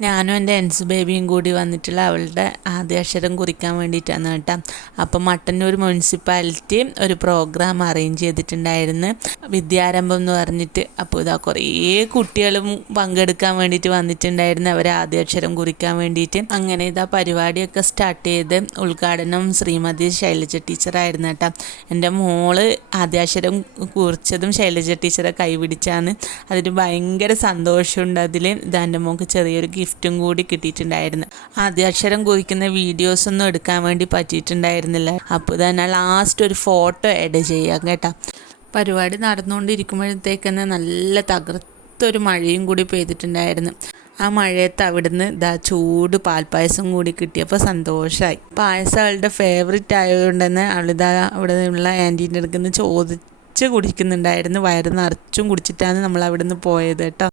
ഞാനും എന്റെ എൻസ് ബേബിയും കൂടി വന്നിട്ടുള്ള അവളുടെ ആദ്യാക്ഷരം കുറിക്കാൻ വേണ്ടിയിട്ടാണ് കേട്ടോ. അപ്പോൾ മട്ടന്നൂർ മുനിസിപ്പാലിറ്റി ഒരു പ്രോഗ്രാം അറേഞ്ച് ചെയ്തിട്ടുണ്ടായിരുന്നു. വിദ്യാരംഭം എന്ന് പറഞ്ഞിട്ട് അപ്പോൾ ഇതാ കുറേ കുട്ടികളും പങ്കെടുക്കാൻ വേണ്ടിയിട്ട് വന്നിട്ടുണ്ടായിരുന്നു. അവരെ ആദ്യാക്ഷരം കുറിക്കാൻ വേണ്ടിയിട്ട്. അങ്ങനെ ഇതാ പരിപാടിയൊക്കെ സ്റ്റാർട്ട് ചെയ്ത് ഉദ്ഘാടനം ശ്രീമതി ശൈലജ ടീച്ചറായിരുന്നു കേട്ടോ. എന്റെ മോൾ ആദ്യാക്ഷരം കുറിച്ചതും ശൈലജ ടീച്ചറെ കൈപിടിച്ചാണ് അതിന് ഭയങ്കര സന്തോഷമുണ്ട് അതിൽ ഇതാ എന്റെ മോൾക്ക് ചെറിയൊരു ഗിഫ്റ്റും കൂടി കിട്ടിയിട്ടുണ്ടായിരുന്നു. ആദ്യാക്ഷരം കുറിക്കുന്ന വീഡിയോസൊന്നും എടുക്കാൻ വേണ്ടി പറ്റിയിട്ടുണ്ടായിരുന്നില്ല. അപ്പോൾ തന്നെ ലാസ്റ്റ് ഒരു ഫോട്ടോ ആഡ് ചെയ്യാം കേട്ടോ. പരിപാടി നടന്നുകൊണ്ടിരിക്കുമ്പോഴത്തേക്കന്നെ നല്ല തകർത്തൊരു മഴയും കൂടി പെയ്തിട്ടുണ്ടായിരുന്നു. ആ മഴയത്ത് അവിടുന്ന് ഇതാ ചൂട് പാൽപ്പായസം കൂടി കിട്ടിയപ്പോൾ സന്തോഷമായി പായസം അവളുടെ ഫേവററ്റ് ആയതുകൊണ്ട് തന്നെ അവളിതാ അവിടെ നിന്നുള്ള ആന്റീന്റെ അടുക്കുന്ന ചോദിച്ച് കുടിക്കുന്നുണ്ടായിരുന്നു. വയറ് നിറച്ചും കുടിച്ചിട്ടാണ് നമ്മൾ അവിടെ നിന്ന് പോയത് കേട്ടോ.